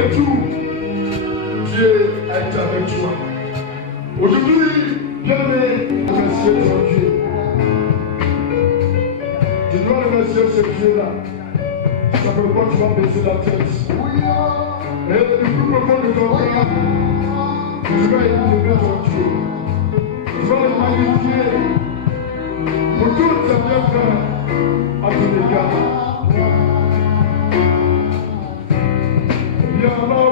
les jours, Dieu a été avec toi. Aujourd'hui, bien-aimé, remercier ton Dieu. Tu dois remercier ce Dieu-là. Ça ne veut pas que tu vas baisser la tête. Et du plus profond de ton cœur, tu vas élever ton Dieu. Tu vas le magnifier pour toutes ses bienfaits à ton égard. Bien ma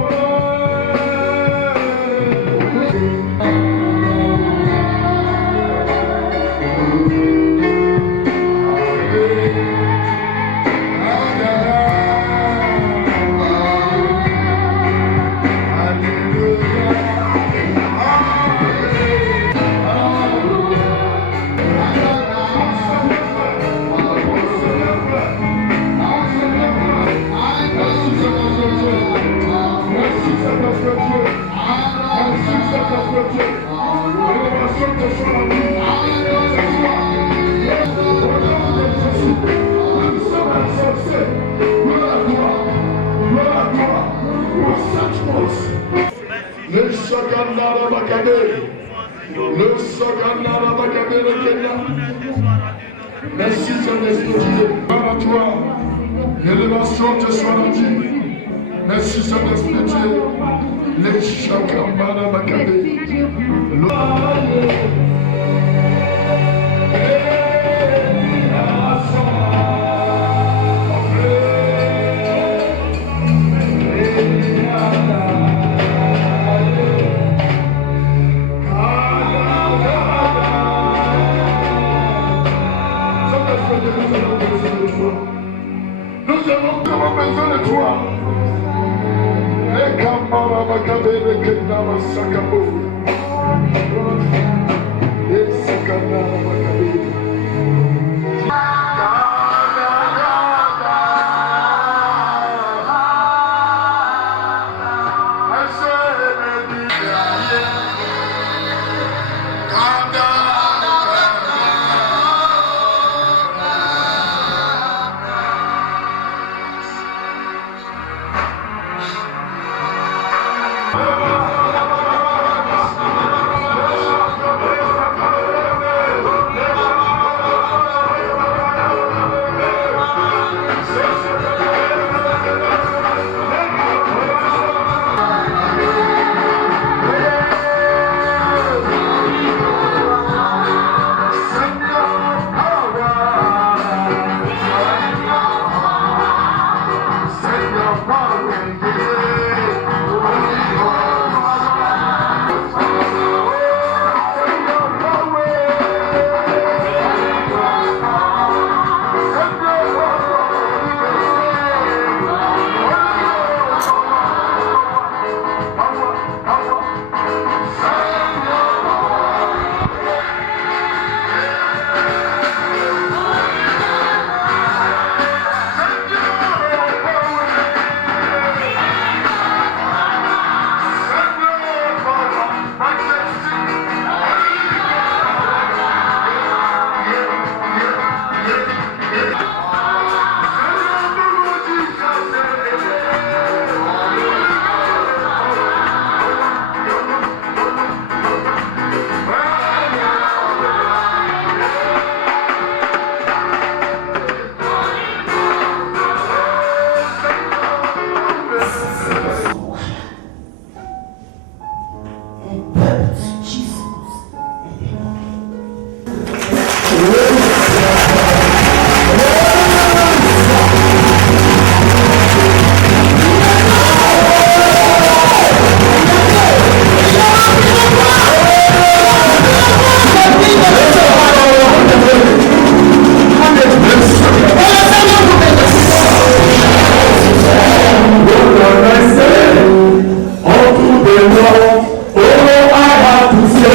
merci Saint-Esprit, à toi, l'élévation te soit rendue. Merci Saint-Esprit, les chakramana makade. Nous avons besoin de toi. Les camarades Makabé, les Kenama Sakabo. Les Sakana Makabé. Oh, I have to say.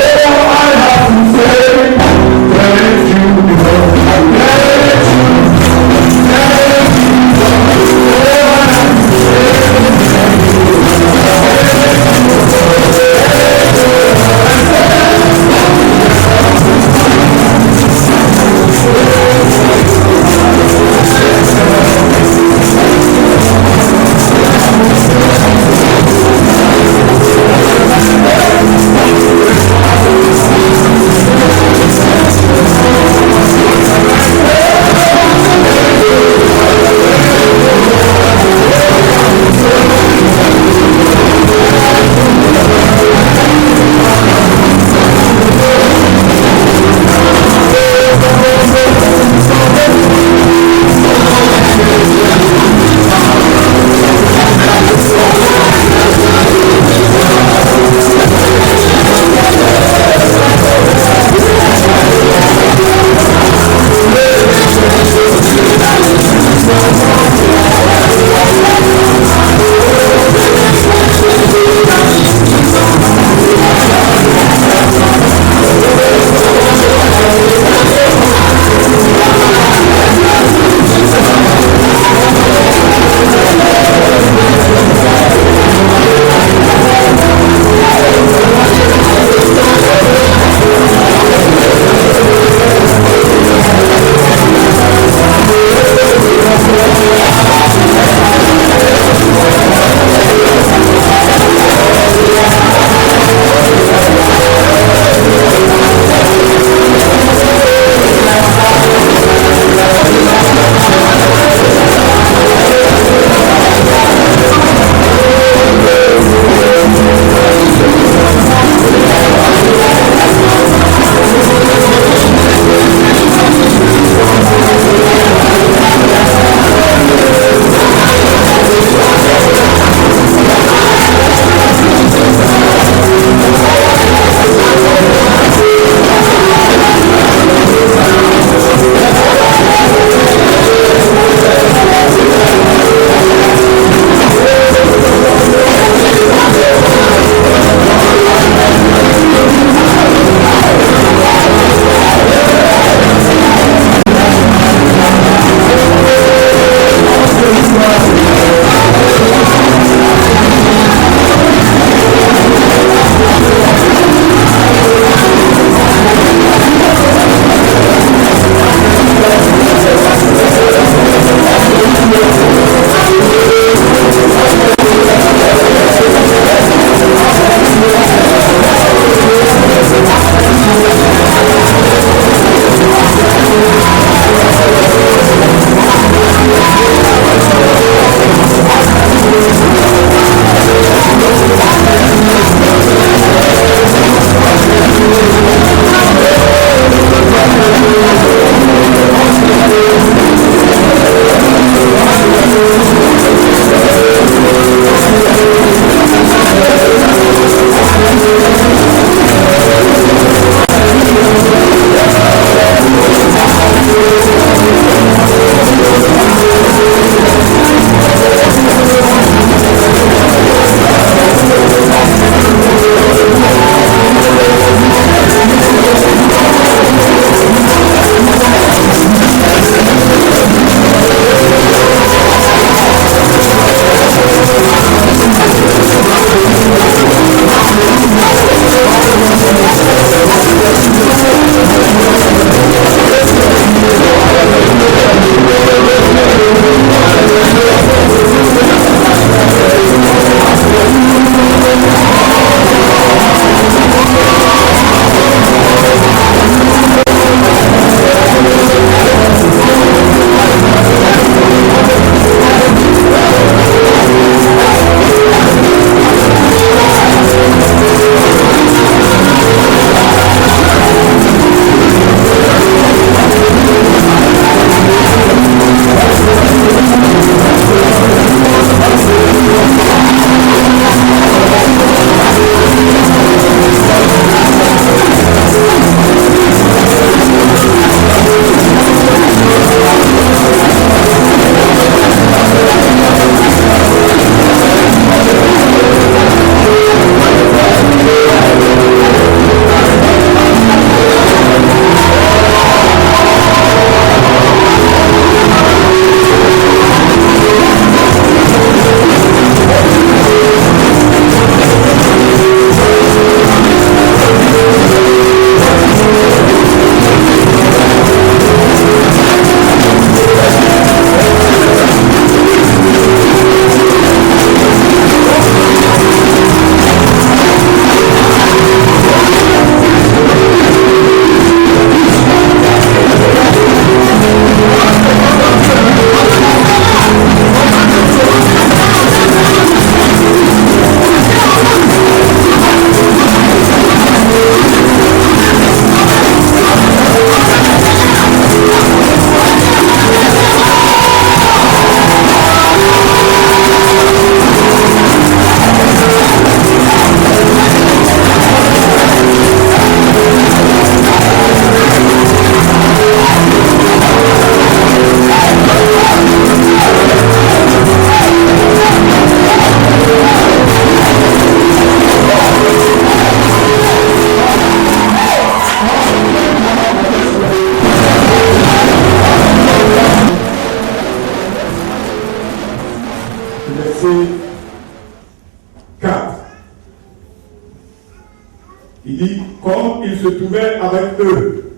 Il dit, comme il se trouvait avec eux,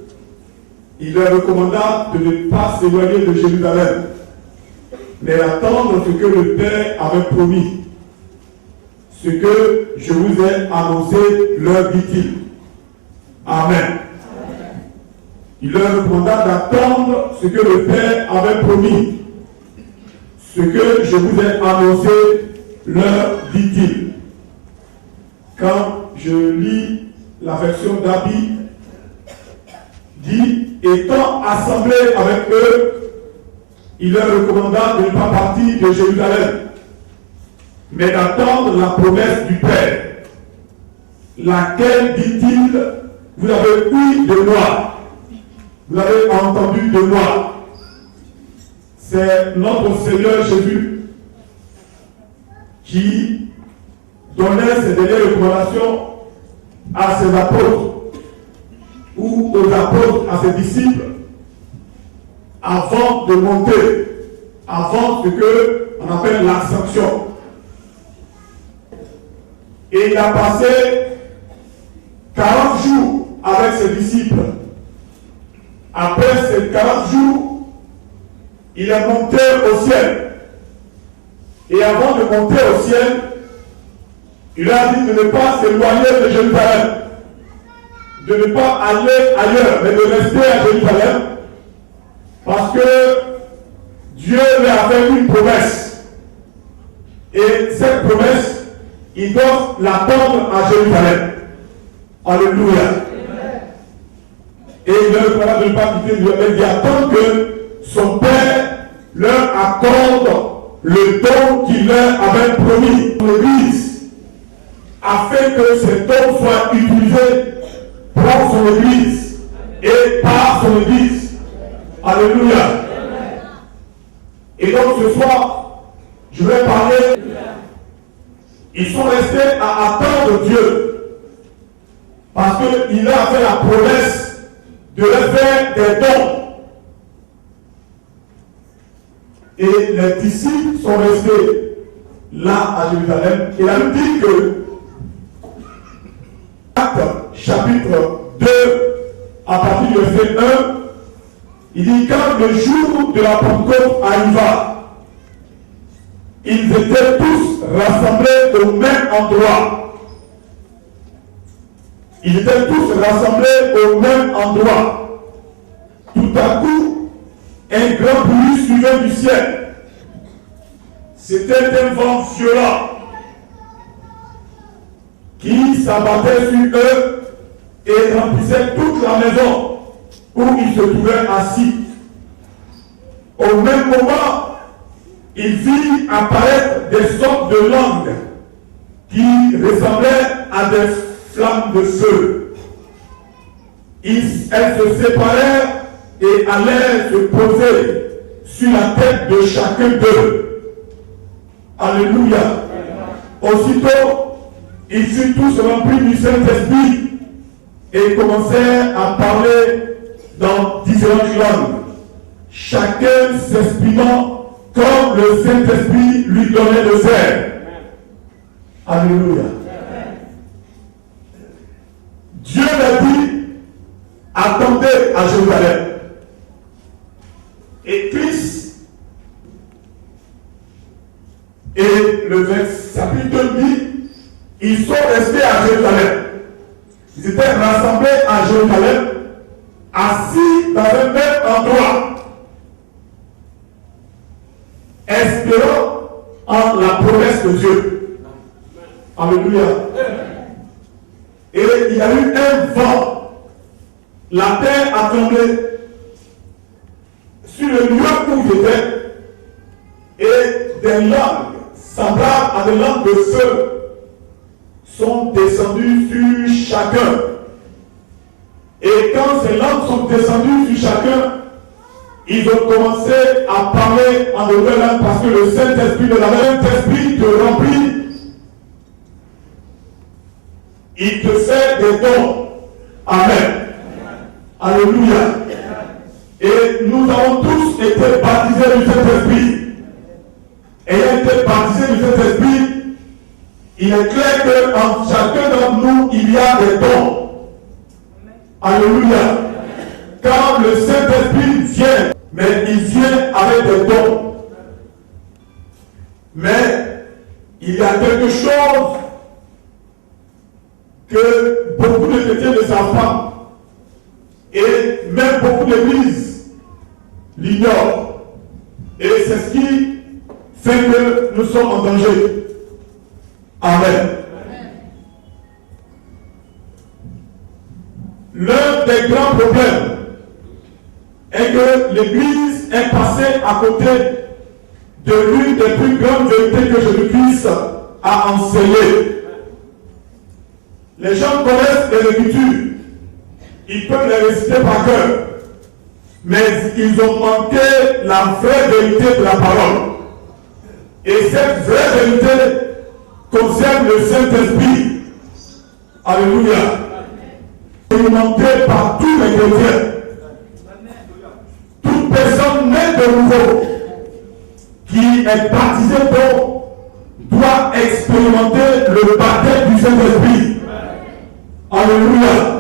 il leur recommanda de ne pas s'éloigner de Jérusalem, mais d'attendre ce que le Père avait promis. Ce que je vous ai annoncé, leur dit-il. Amen. Il leur recommanda d'attendre ce que le Père avait promis. Ce que je vous ai annoncé, leur dit-il. Quand je lis la version d'Abi, dit, étant assemblés avec eux, il leur recommanda de ne pas partir de Jérusalem, mais d'attendre la promesse du Père, laquelle, dit-il, vous avez ouï de moi, vous avez entendu de moi. C'est notre Seigneur Jésus qui donnait ses dernières recommandations à ses apôtres ou aux apôtres, à ses disciples, avant de monter, avant ce qu'on appelle l'ascension. Et il a passé 40 jours avec ses disciples. Après ces 40 jours, il est monté au ciel. Et avant de monter au ciel, il a dit de ne pas s'éloigner de Jérusalem, de ne pas aller ailleurs, mais de rester à Jérusalem, parce que Dieu lui a fait une promesse. Et cette promesse, il doit l'attendre à Jérusalem. Alléluia. Et il leur demande de ne pas quitter Dieu, mais d'attendre que son Père leur accorde le don qu'il leur avait promis pour l'Église, afin que cet don soit utilisé pour son Église et par son Église. Alléluia. Et donc ce soir, je vais parler. Ils sont restés à attendre Dieu parce qu'il a fait la promesse de leur faire des dons. Et les disciples sont restés là à Jérusalem. Et la Bible dit que Actes chapitre 2, à partir du verset 1, il dit quand le jour de la Pentecôte arriva, ils étaient tous rassemblés au même endroit. Ils étaient tous rassemblés au même endroit. Tout à coup, un grand bruit suivait du ciel. C'était un vent violent qui s'abattait sur eux et remplissait toute la maison où ils se trouvaient assis. Au même moment, il vit apparaître des sortes de langues qui ressemblaient à des flammes de feu. Elles se séparèrent et allèrent se poser sur la tête de chacun d'eux. Alléluia. Aussitôt, ils furent tous remplis du Saint-Esprit et commencèrent à parler dans différentes langues, chacun s'exprimant comme le Saint-Esprit lui donnait de faire. Alléluia. Dieu l'a dit, attendez à Jérusalem. Et Christ, et le chapitre 2 dit, ils sont restés à Jérusalem. Ils étaient rassemblés à Jérusalem, assis dans un même endroit, espérant en la promesse de Dieu. Alléluia. Et il y a eu un vent. La terre a tremblé sur le lieu où ils étaient, et des langues semblables à des langues de feu sont descendues sur chacun. Et quand ces langues sont descendues sur chacun, ils ont commencé à parler en nouvelle langue parce que le Saint-Esprit de la Saint-Esprit te remplit. Il te fait des dons. Amen. Alléluia. Et nous avons tous été baptisés du Saint-Esprit. Ayant été baptisés du Saint-Esprit, il est clair qu'en chacun d'entre nous, il y a des dons. Alléluia. Car le Saint-Esprit vient, mais il vient avec des dons. Mais il y a quelque chose que beaucoup de chrétiens ne savent pas. Et même beaucoup d'églises l'ignorent. Et c'est ce qui fait que nous sommes en danger. Amen. L'un des grands problèmes est que l'Église est passée à côté de l'une des plus grandes vérités que Jésus-Christ a enseignées. Les gens connaissent les Écritures, ils peuvent les réciter par cœur, mais ils ont manqué la vraie vérité de la parole. Et cette vraie vérité concerne le Saint-Esprit. Alléluia. Expérimenté par tous les chrétiens. Toute personne née de nouveau qui est baptisée doit expérimenter le baptême du Saint-Esprit. Alléluia.